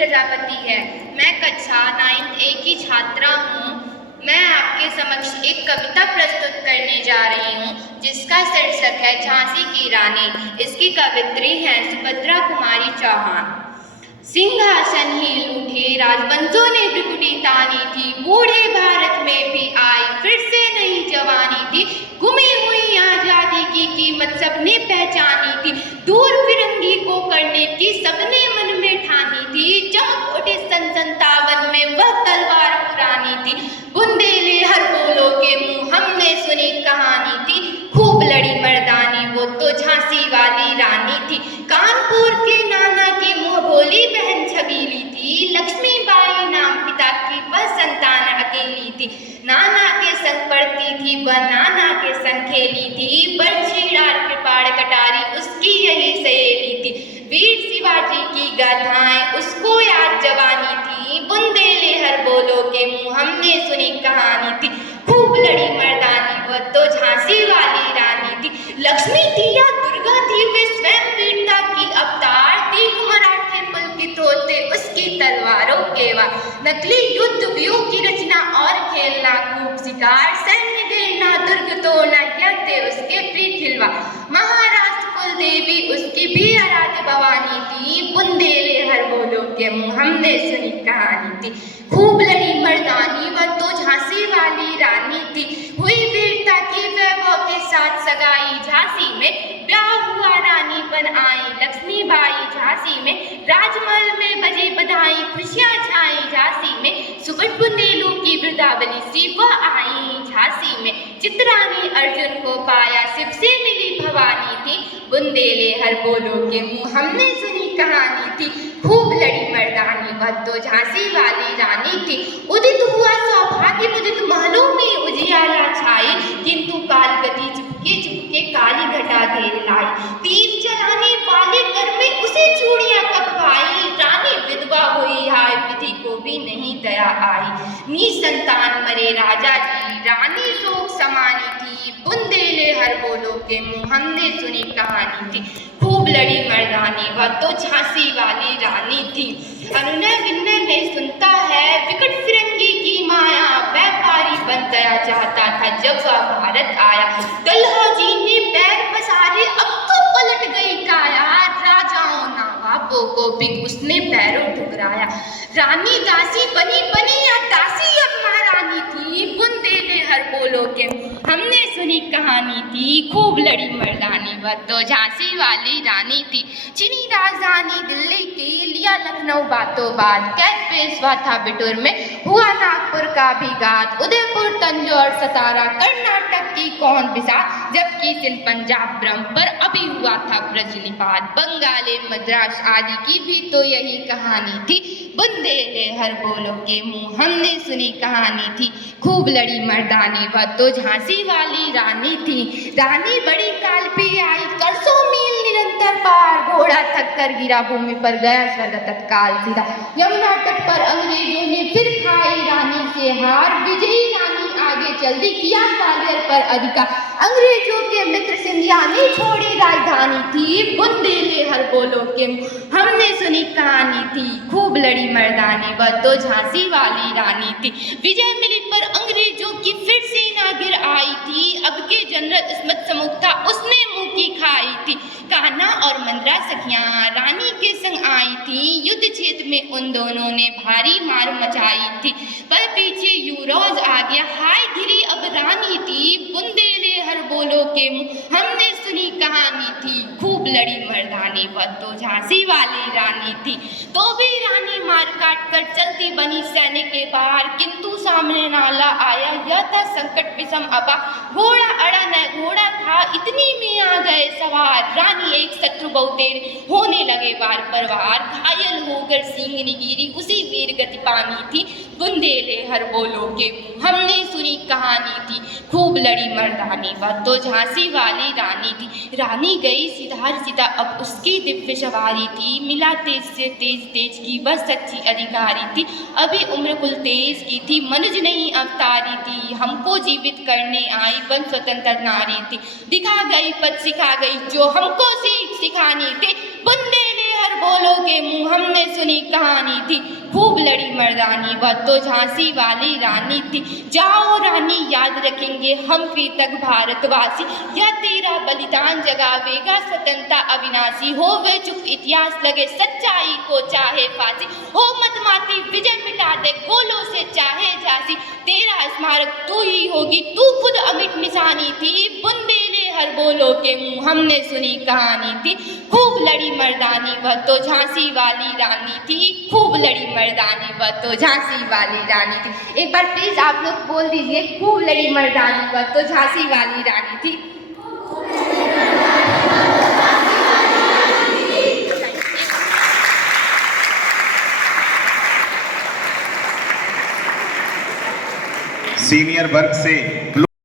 प्रजापति है। मैं कक्षा 9th A की छात्रा हूँ। मैं आपके समक्ष एक कविता प्रस्तुत करने जा रही हूँ जिसका शीर्षक है झांसी की रानी। इसकी कवित्री हैं सुभद्रा कुमारी चौहान। सिंहासन ही लूटे राजवंशों ने त्रिपुटी तानी थी, बूढ़े भारत में भी आई फिर से नई जवानी थी। गुमी हुई आजादी की कीमत सबने पहचानी थी, दूर फिरंगी को करने की सबने मन में ठानी थी। चमक उठे सन 57 में वह तलवार पुरानी थी, बुंदेले हर बोलो के मुंह हमने सुनी कहानी थी। खूब लड़ी मर्दानी वो तो झांसी वाली रानी थी, कानपुर के नाना की मुंह बोली बहन छबीली थी। लक्ष्मीबाई नाम पिता की वह संतान अकेली थी, नाना के संग पढ़ती थी वह नाना के संग खेली थी। बरछी डार कृपाण कटारी उसकी यही सहेली थी, वीर शिवाजी की गाथाएं उसको याद जवानी थी। बुंदेले हर बोलो के मुंह हमने सुनी कहानी थी, खूब लड़ी मर्दानी वह तो झांसी वाली रानी थी। लक्ष्मी थी या दुर्गा थी वे स्वयं वीरता की अवतार थी, मराठे पुलकित होते उसकी तलवारों के वार। नकली युद्ध व्यूह की रचना और खेलना खूब शिकार, सैन्य गिरना दुर्ग तोड़ना यह थे उसके प्रिय खिलवाड़। महाराष्ट्र कुल देवी उसकी भी आराध्य भवानी थी, बुंदेले हर बोलो के मुंह हमने सुनी कहानी थी। खूब लड़ी मर्दानी वह तो झांसी वाली रानी थी, हुई वीरता की वैभव के साथ सगाई झांसी में। ब्याह हुआ रानी बन आई लक्ष्मीबाई झांसी में, राजमहल में बजे बधाई खुशियां छाई झांसी में। सुबह बुंदेलों की वृंदावली सी वह आई झांसी में, चित्रानी अर्जुन को पाया शिव से मिली भवानी थी। बुंदेले हर बोलो के मुंह हमने सुनी कहानी थी, खूब लड़ी मर्दानी वह तो झांसी वाली रानी थी। उदित हुआ सौभाग्य उदित महलों में उजियाला छाई, किंतु काल गति चुपके चुपके काली घटा घेर लाई। तीर चलाने वाले घर में उसे चूड़ियां कब भाई, रानी विधवा हुई हाय विधि को भी नहीं दया आई। निसंतान मरे राजा जी रानी शोक समानी थी, बुंदेले हर बोलो के मुंह हमने सुनी कहानी थी। खूब लड़ी मर्दानी वह तो झांसी वाली रानी थी। अनुनय विनय में सुनता है विकट फिरंगी की माया, व्यापारी बन गया चाहता था जब वह भारत आया। डलहौजी ने पैर पसारे अब तो पलट गई काया, राजाओं नवाबों को भी उसने पैरों ठुकराया। रानी दासी बनी बनी या दासी अब महारानी थी, बुंदेले हर बोलो के हमने सुनी कहानी थी। खूब लड़ी मर्दानी वह तो झांसी वाली रानी थी। चीनी राजधानी दिल्ली की लिया लखनऊ बातों बात, कैद पेशवा था बिटूर में हुआ नागपुर का भी घात। उदयपुर तंजौर सतारा कर्नाटक की कौन बिसा, जबकि सिंध पंजाब ब्रह्म पर अभी हुआ था ब्रज निपात। बंगाले मद्रास आदि की भी तो यही कहानी थी, बुंदेले हर बोलो के मुंह हमने सुनी कहानी थी। खूब लड़ी मर्दानी वह तो झांसी वाली रानी थी। रानी बड़ी काल पे आई कर 100 मील निरंतर पार, घोड़ा थक कर गिरा भूमि पर गया स्वर्ग तत्काल सीधा। यमुना तट पर अंग्रेजों ने फिर खाई रानी से हार, विजयी रानी आगे चल दी किया ग्वालियर पर अधिकार। अंग्रेजों के मित्र सिंधिया ने छोड़ी राजधानी थी, बुंदेले हर बोलो के हमने सुनी कहानी थी। खूब लड़ी मर्दानी वह तो झांसी वाली रानी थी। विजय मिली पर अंग्रेजों की फिर सेना गिर आई थी, अब के जनरल इस्मत समुक्ता उसने मुंह की खाई थी। कान्हा और मंद्रा सखियां रानी के संग आई थी, युद्ध क्षेत्र में उन दोनों ने भारी मार मचाई थी। पर पीछे यूरोज आ गया हाय गिरी अब रानी थी, बुंदेले हर बोलो के मुंह हमने सुनी कहानी थी। खूब लड़ी मर्दानी वह तो झांसी वाली रानी थी। तो भी रानी मार काट कर चलती बनी सैनिक के बाहर, किंतु सामने नाला आया यह था संकट विषम अबा। घोड़ा अड़ा न घोड़ा था इतनी में आ गए सवार, रानी एक शत्रु बहुतेरे होने लगे वार पर वार। घायल होकर सींगनी गिरी उसी वीर गति पानी थी, बुंदेले हर बोलो के हमने सुनी कहानी थी। खूब लड़ी मर्दानी वह तो झांसी वाली रानी थी। रानी गई सिधार सीधा अब उसकी दिव्य सवारी थी, मिला तेज से तेज तेज की वह सच्ची अधिकारी थी। अभी उम्र कुल 23 की थी, मनुज नहीं अवतारी थी, हमको जीवित करने आई बन स्वतंत्र नारी थी। दिखा गई पद सिखा गई जो हमको सीख सिखानी थी, बुंदेले हर बोलों के मुंह हमने सुनी कहानी थी, खूब लड़ी मर्दानी वह तो झांसी वाली रानी थी। जाओ रानी याद रखेंगे हम फिर तक भारतवासी, यह तेरा बलिदान जगावेगा स्वतंत्रता अविनाशी। हो वे चुप इतिहास लगे सच्चाई को चाहे फांसी, हो मतमाती विजय मिटा दे गोलों से चाहे झांसी। तेरा स्मारक तू ही होगी, तू खुद अमिट निशानी थी, बुंदेले हर बोलों के मुंह हमने सुनी कहानी थी। खूब लड़ी मर्दानी वह तो झांसी वाली रानी थी, खूब लड़ी मर्दानी वह तो झांसी वाली रानी थी। एक बार प्लीज आप लोग बोल दीजिए, खूब लड़ी मर्दानी वह तो झांसी वाली रानी थी। सीनियर वर्ग से